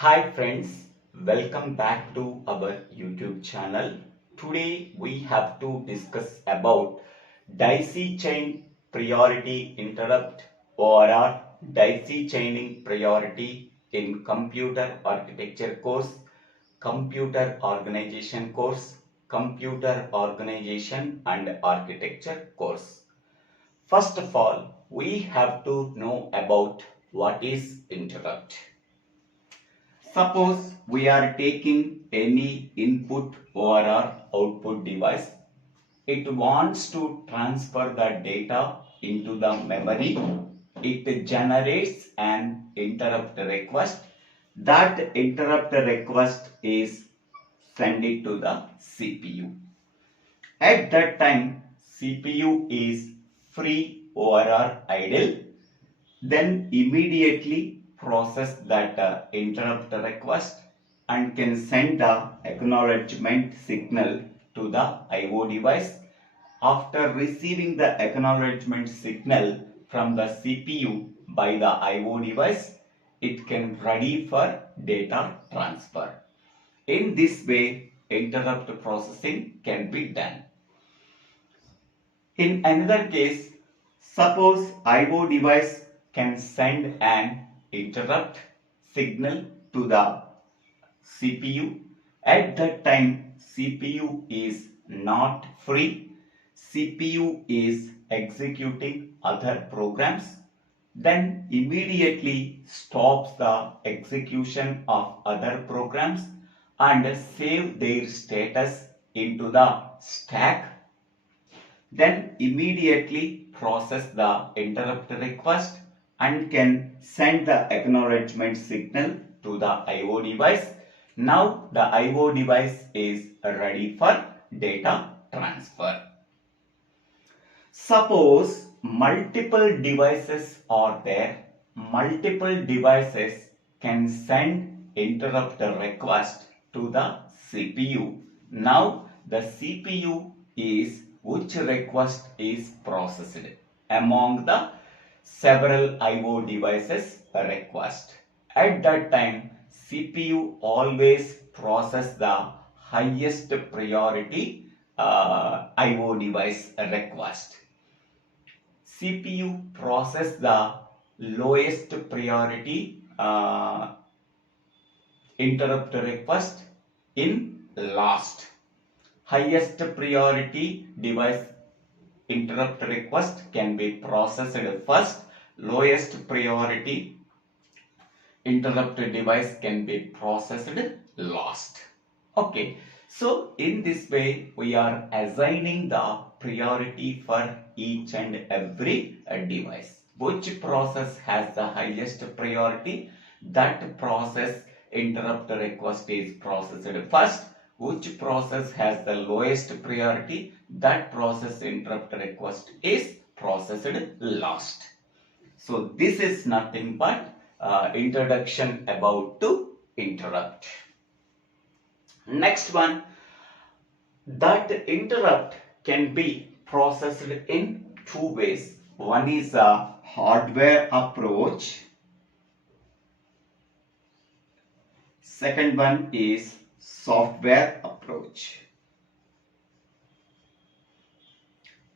Hi friends, welcome back to our YouTube channel. Today we have to discuss about daisy chain priority interrupt or daisy chaining priority in computer architecture course, computer organization course, computer organization and architecture course. First of all, we have to know about what is interrupt. Suppose we are taking any input or output device. It wants to transfer the data into the memory. It generates an interrupt request. That interrupt request is send it to the CPU. At that time, CPU is free or idle. Then immediately process that interrupt request and can send the acknowledgement signal to the IO device. After receiving the acknowledgement signal from the CPU by the IO device, it can ready for data transfer. In this way, interrupt processing can be done. In another case, suppose IO device can send an interrupt signal to the CPU. At that time, CPU is not free. CPU is executing other programs. Then immediately stops the execution of other programs and save their status into the stack. Then immediately process the interrupt request and can send the acknowledgement signal to the IO device. Now the IO device is ready for data transfer. Suppose multiple devices are there. Multiple devices can send interrupt request to the CPU. Now the CPU is which request is processed among the several IO devices request. At that time, CPU always process the highest priority IO device request. CPU process the lowest priority interrupt request in last. Highest priority device interrupt request can be processed first. Lowest priority interrupt device can be processed last. Okay, so in this way we are assigning the priority for each and every device. Which process has the highest priority? That process interrupt request is processed first. Which process has the lowest priority? That process interrupt request is processed last. So this is nothing but introduction about to interrupt. Next one, that interrupt can be processed in two ways. One is a hardware approach. Second one is software approach.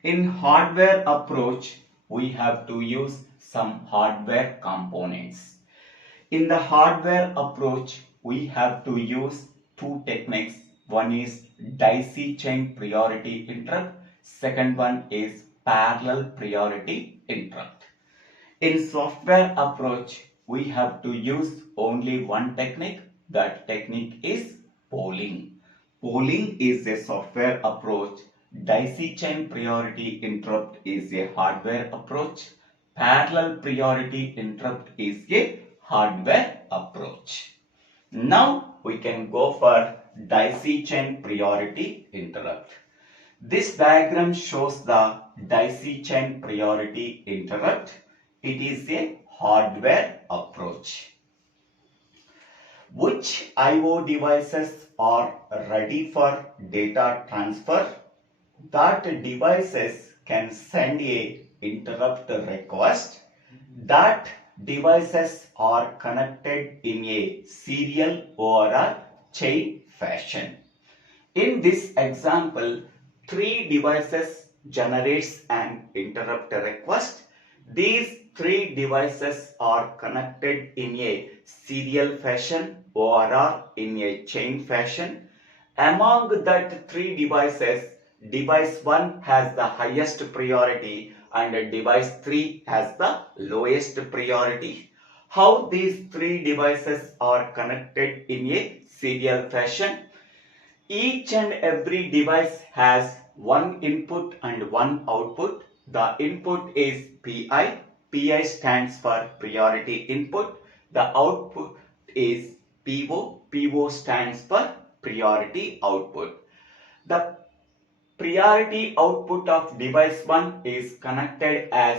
In hardware approach, we have to use some hardware components. In the hardware approach, we have to use two techniques. One is daisy chain priority interrupt. Second one is parallel priority interrupt. In software approach, we have to use only one technique. That technique is polling. Polling is a software approach. Daisy chain priority interrupt is a hardware approach. Parallel priority interrupt is a hardware approach. Now we can go for daisy chain priority interrupt. This diagram shows the daisy chain priority interrupt. It is a hardware approach. Which IO devices are ready for data transfer? That devices can send a interrupt request. That devices are connected in a serial or a chain fashion. In this example, three devices generates an interrupt request. These three devices are connected in a serial fashion or are in a chain fashion. Among that three devices, device 1 has the highest priority and device 3 has the lowest priority. How these three devices are connected in a serial fashion? Each and every device has one input and one output. The input is PI. PI stands for priority input. The output is PO. PO stands for priority output. The priority output of device 1 is connected as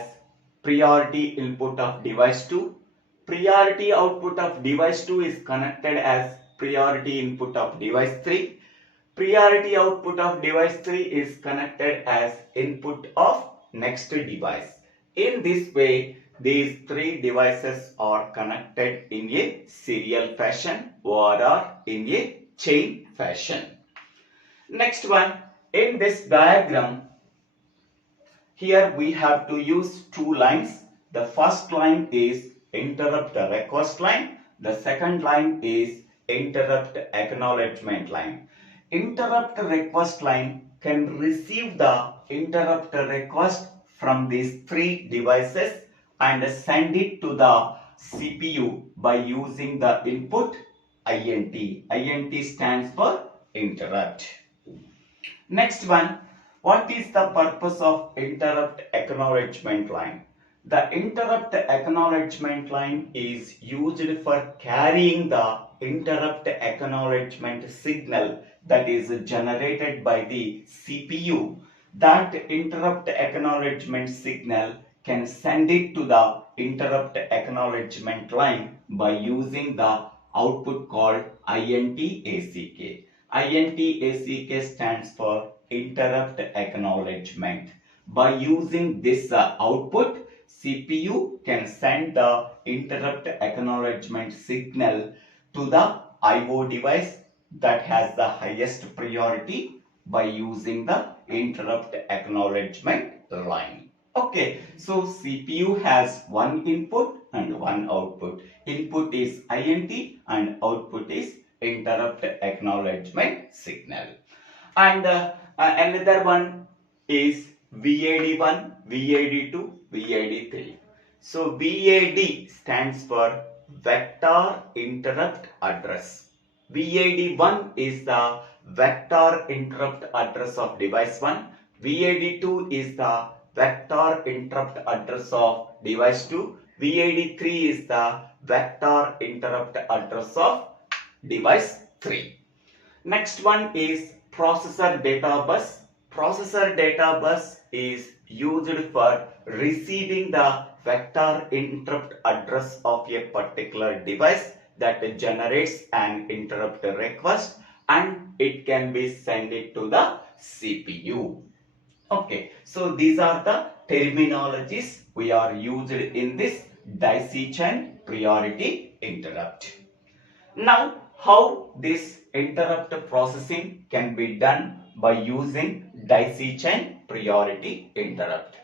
priority input of device 2. Priority output of device 2 is connected as priority input of device 3. Priority output of device 3 is connected as input of next device. In this way, these three devices are connected in a serial fashion or are in a chain fashion. Next one, in this diagram, here we have to use two lines. The first line is interrupt request line. The second line is interrupt acknowledgement line. Interrupt request line can receive the interrupt request from these three devices and send it to the CPU by using the input INT. INT stands for interrupt. Next one, what is the purpose of interrupt acknowledgement line? The interrupt acknowledgement line is used for carrying the interrupt acknowledgement signal that is generated by the CPU. That interrupt acknowledgement signal can send it to the interrupt acknowledgement line by using the output called INTACK. INTACK stands for interrupt acknowledgement. By using this output, CPU can send the interrupt acknowledgement signal to the IO device that has the highest priority by using the interrupt acknowledgement line. Okay, so CPU has one input and one output. Input is INT and output is interrupt acknowledgement signal. And another one is VAD1, VAD2, VAD3. So VAD stands for vector interrupt address. VAD1 is the vector interrupt address of device 1. VAD2 is the vector interrupt address of device 2. VAD3 is the vector interrupt address of device 3. Next one is processor data bus. Processor data bus is used for receiving the vector interrupt address of a particular device that generates an interrupt request and it can be sent it to the CPU. Okay, so these are the terminologies we are used in this daisy chain priority interrupt. Now, how this interrupt processing can be done by using daisy chain priority interrupt.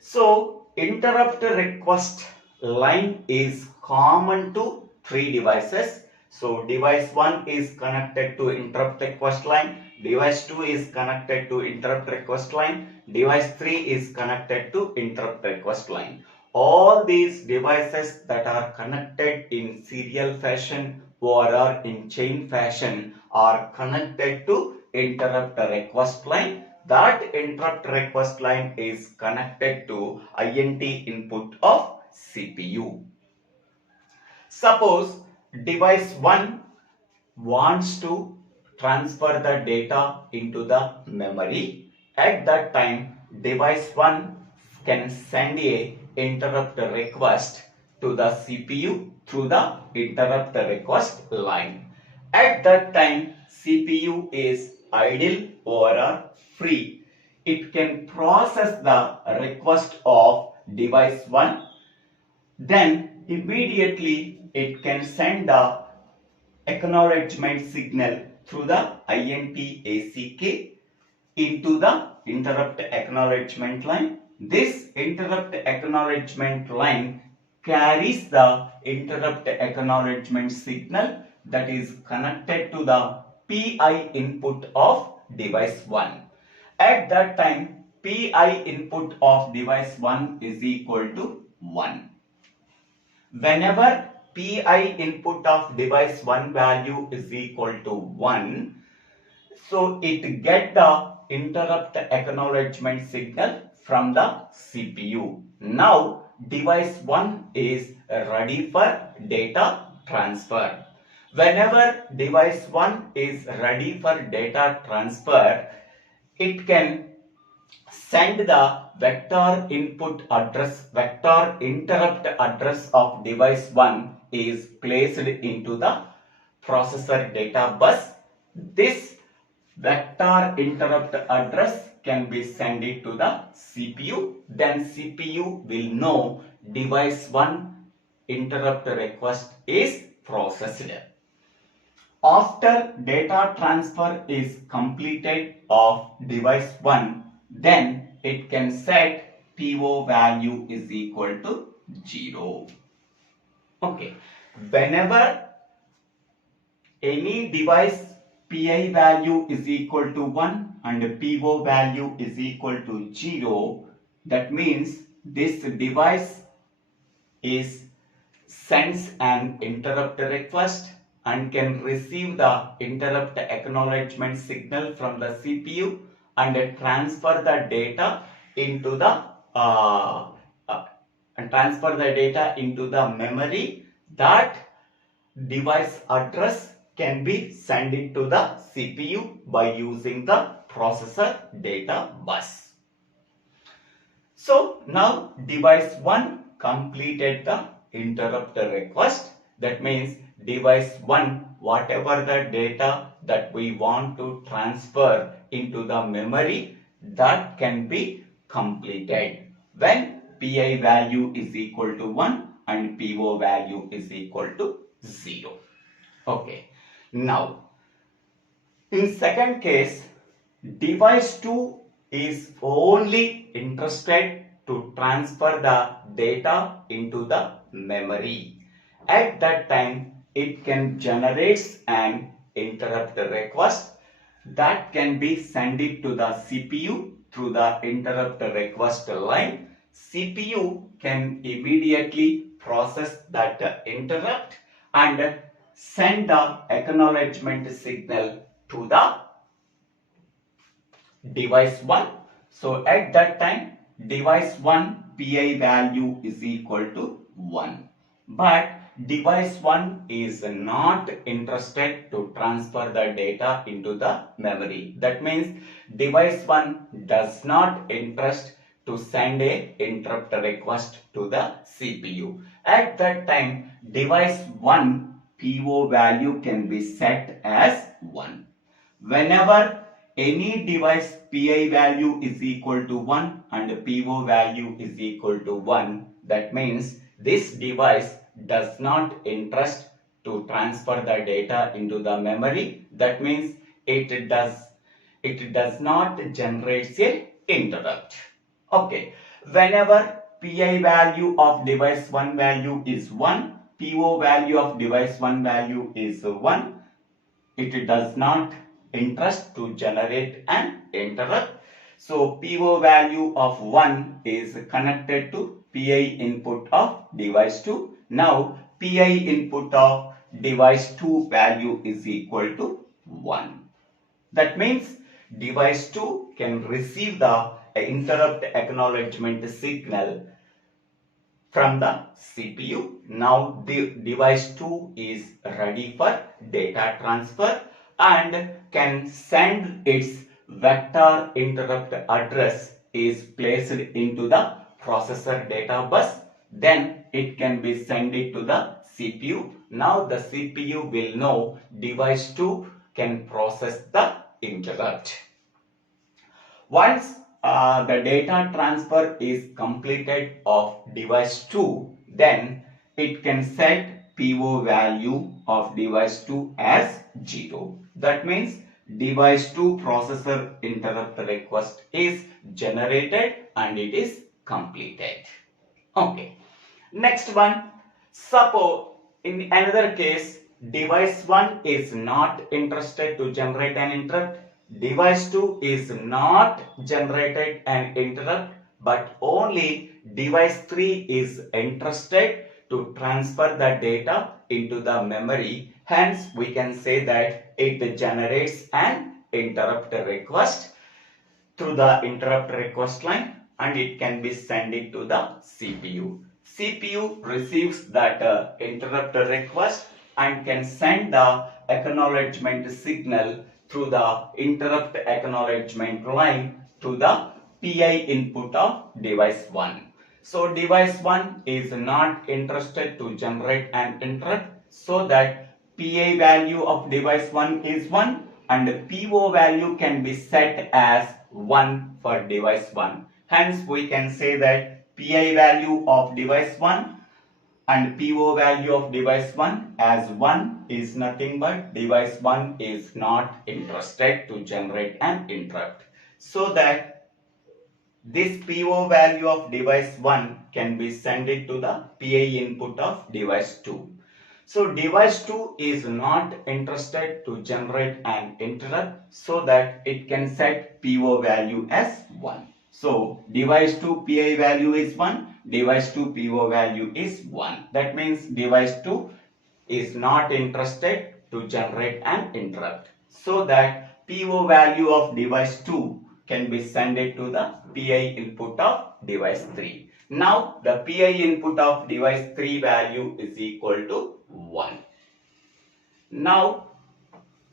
So, interrupt request line is common to three devices. So, device 1 is connected to interrupt request line, device 2 is connected to interrupt request line, device 3 is connected to interrupt request line. All these devices that are connected in serial fashion or are in chain fashion are connected to interrupt request line. That interrupt request line is connected to INT input of CPU. Suppose device 1 wants to transfer the data into the memory. At that time, device 1 can send a interrupt request to the CPU through the interrupt request line. At that time, CPU is idle or free. It can process the request of device 1. then immediately it can send the acknowledgement signal through the INTACK into the interrupt acknowledgement line. This interrupt acknowledgement line carries the interrupt acknowledgement signal that is connected to the PI input of device 1. At that time, PI input of device 1 is equal to 1. Whenever PI input of device 1 value is equal to 1, so it get the interrupt acknowledgement signal from the CPU. Now device 1 is ready for data transfer. Whenever device 1 is ready for data transfer, it can send the vector input address, vector interrupt address of device 1 is placed into the processor data bus. This vector interrupt address can be sent it to the CPU. Then CPU will know device 1 interrupt request is processed. After data transfer is completed of device 1, then it can set PO value is equal to 0. Okay. Whenever any device PI value is equal to 1 and PO value is equal to 0, that means this device sends an interrupt request and can receive the interrupt acknowledgement signal from the CPU and transfer the data into the memory. That device address can be sent into the CPU by using the processor data bus. So now device 1 completed the interrupt request. That means device 1, whatever the data that we want to transfer into the memory, that can be completed when PI value is equal to 1 and PO value is equal to 0. Okay. Now, in second case, device 2 is only interested to transfer the data into the memory. At that time, it can generate an interrupt request that can be sent it to the CPU through the interrupt request line. CPU can immediately process that interrupt and send the acknowledgement signal to the device 1. So at that time, device 1 PI value is equal to 1. But device 1 is not interested to transfer the data into the memory. That means device 1 does not interest to send a interrupt request to the CPU. At that time, device 1 PO value can be set as 1. Whenever any device PI value is equal to 1 and PO value is equal to 1, that means this device does not interest to transfer the data into the memory. That means it does not generate a interrupt. Okay. Whenever PI value of device 1 value is 1, PO value of device 1 value is 1, it does not interest to generate an interrupt. So PO value of 1 is connected to PI input of device 2. Now PI input of device 2 value is equal to 1. That means device 2 can receive the interrupt acknowledgement signal from the CPU. Now the device 2 is ready for data transfer and can send its vector interrupt address is placed into the processor data bus. Then it can be sent it to the CPU. Now the CPU will know device 2 can process the interrupt. Once the data transfer is completed of device 2, then it can set PO value of device 2 as 0. That means device 2 processor interrupt request is generated and it is completed. Okay. Next one, suppose in another case, device 1 is not interested to generate an interrupt, device 2 is not generated an interrupt, but only device 3 is interested to transfer the data into the memory. Hence, we can say that it generates an interrupt request through the interrupt request line and it can be sent it to the CPU. CPU receives that interrupt request and can send the acknowledgement signal through the interrupt acknowledgement line to the PI input of device 1. So device 1 is not interested to generate an interrupt, so that PI value of device 1 is 1 and PO value can be set as 1 for device 1. Hence, we can say that PI value of device 1 and PO value of device 1 as 1 is nothing but device 1 is not interested to generate an interrupt. So that this PO value of device 1 can be sent it to the PI input of device 2. So device 2 is not interested to generate an interrupt, so that it can set PO value as 1. So device 2 PI value is 1, device 2 PO value is 1. That means device 2 is not interested to generate an interrupt, so that PO value of device 2 can be sent it to the PI input of device 3. Now the PI input of device 3 value is equal to 1. Now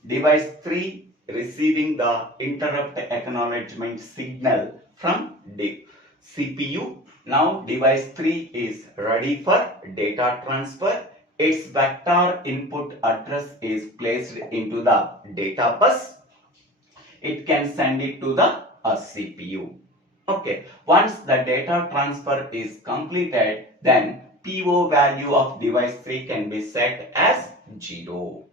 device 3 receiving the interrupt acknowledgement signal from the CPU. Now device 3 is ready for data transfer. Its vector input address is placed into the data bus. It can send it to the CPU. Okay, once the data transfer is completed, then PO value of device 3 can be set as 0.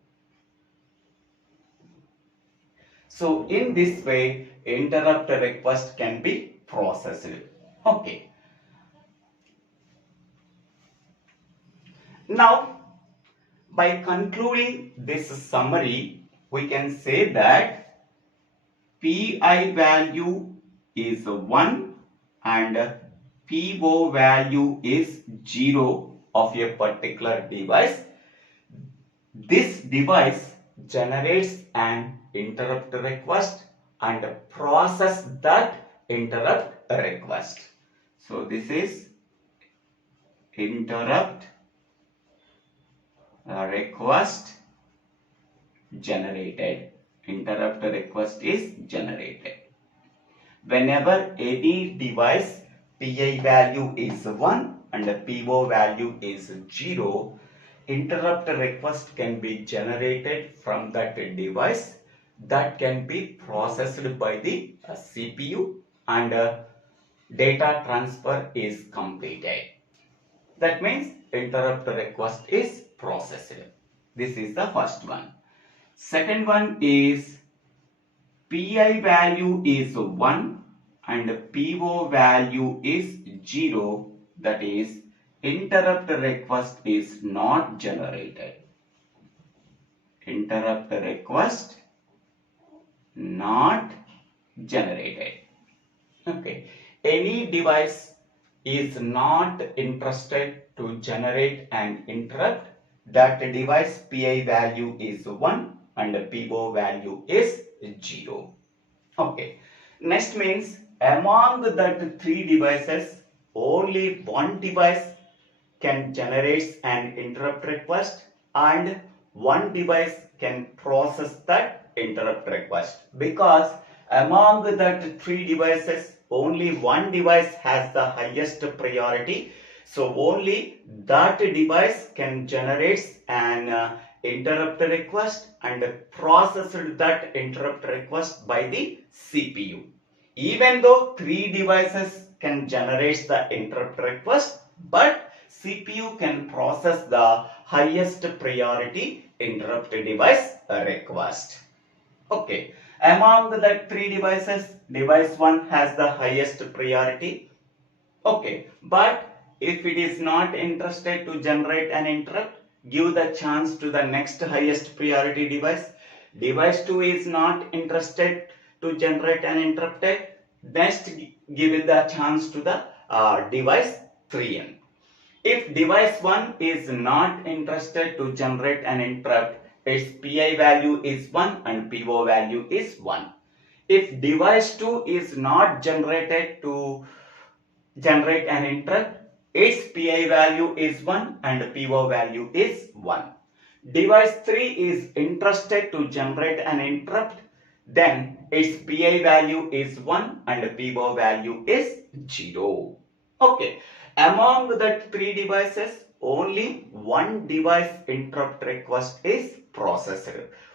So in this way, interrupt request can be processed. Okay. Now, by concluding this summary, we can say that PI value is 1 and PO value is 0 of a particular device. This device generates an interrupt request and process that interrupt request. So this is interrupt request generated. Interrupt request is generated. Whenever any device PI value is 1 and PO value is 0, interrupt request can be generated from that device that can be processed by the CPU and data transfer is completed. That means interrupt request is processed. This is the first one. Second one is PI value is 1 and PO value is 0. That is, interrupt request is not generated. Interrupt request not generated. Okay. Any device is not interested to generate an interrupt. That device PI value is 1 and PO value is 0. Okay. Next means among that 3 devices, only one device can generate an interrupt request and one device can process that interrupt request, because among that 3 devices only one device has the highest priority. So only that device can generate an interrupt request and process that interrupt request by the CPU. Even though 3 devices can generate the interrupt request, but CPU can process the highest priority interrupt device request. Okay, among the three devices, device 1 has the highest priority. Okay, but if it is not interested to generate an interrupt, give the chance to the next highest priority device. Device 2 is not interested to generate an interrupt, next give it the chance to the device 3N. If device 1 is not interested to generate an interrupt, its PI value is 1 and PO value is 1. If device 2 is not generated to generate an interrupt, its PI value is 1 and PO value is 1. Device 3 is interested to generate an interrupt, then its PI value is 1 and PO value is 0. Okay, among the three devices, only one device interrupt request is processed.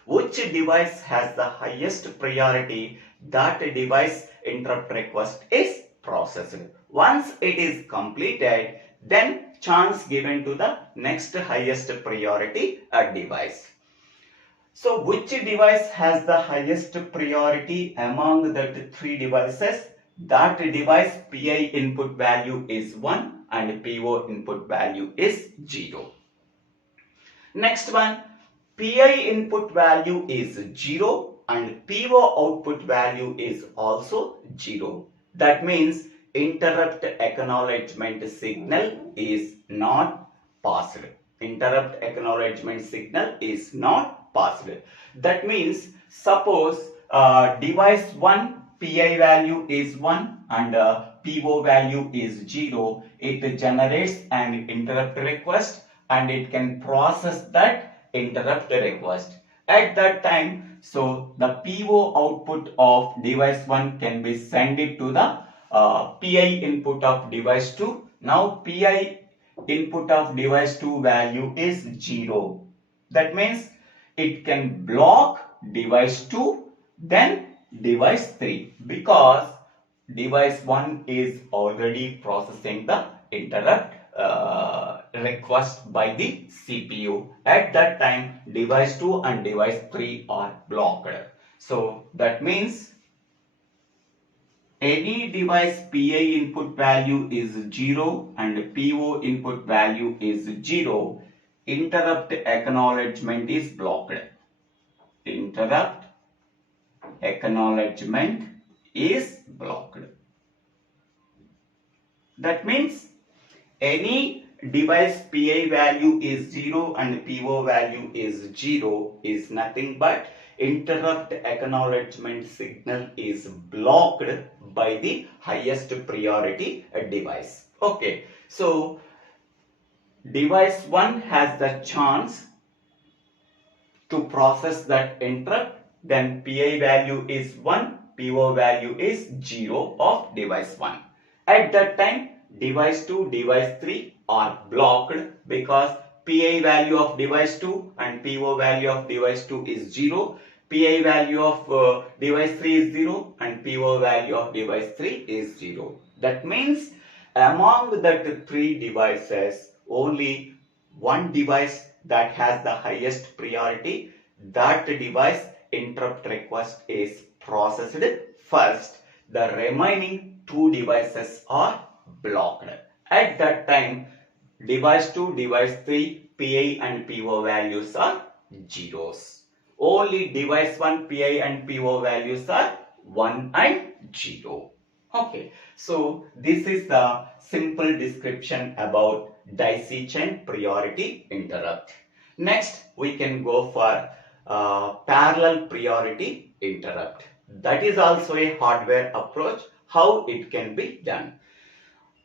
Which device has the highest priority, that device interrupt request is processed. Once it is completed, then chance given to the next highest priority device. So which device has the highest priority among the three devices? That device PI input value is 1 and PO input value is 0. Next one, PI input value is 0 and PO output value is also 0. That means interrupt acknowledgement signal is not passed. Interrupt acknowledgement signal is not passed. That means suppose device 1 PI value is 1 and PO value is 0. It generates an interrupt request and it can process that interrupt request. At that time, so the PO output of device 1 can be sent it to the PI input of device 2. Now PI input of device 2 value is 0. That means it can block device 2 then device 3 because device 1 is already processing the interrupt request by the CPU. At that time, device 2 and device 3 are blocked. So that means any device PI input value is 0 and PO input value is 0, interrupt acknowledgement is blocked. Interrupt acknowledgement is blocked. That means any device PI value is 0 and PO value is 0 is nothing but interrupt acknowledgement signal is blocked by the highest priority device. Okay, so device 1 has the chance to process that interrupt, then PI value is 1, PO value is 0 of device 1. At that time, device 2, device 3 are blocked because PI value of device 2 and PO value of device 2 is 0. PI value of device 3 is 0 and PO value of device 3 is 0. That means among the three devices, only one device that has the highest priority, that device interrupt request is processed first. The remaining two devices are blocked. At that time, device 2, device 3, PI and PO values are zeros. Only device 1 PI and PO values are 1 and 0. Okay, so this is the simple description about daisy chain priority interrupt. Next, we can go for parallel priority interrupt. That is also a hardware approach, how it can be done.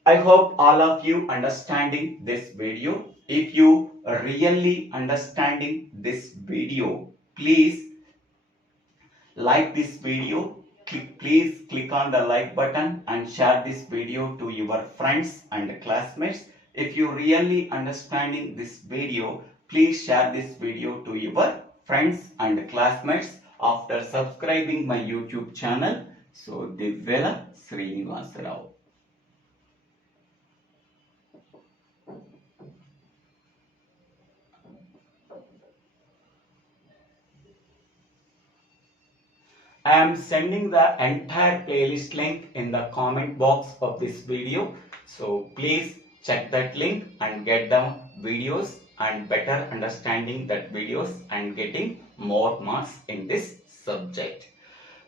I hope all of you understanding this video. If you really understanding this video, please like this video. Please click on the like button and share this video to your friends and classmates. If you really understanding this video, please share this video to your friends and classmates after subscribing my YouTube channel. So Divvela Srinivasarao. I am sending the entire playlist link in the comment box of this video. So please check that link and get the videos and better understanding that videos and getting more marks in this subject.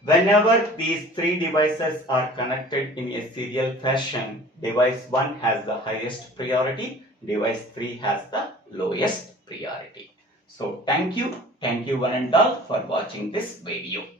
Whenever these three devices are connected in a serial fashion, device 1 has the highest priority, device 3 has the lowest priority. So thank you one and all for watching this video.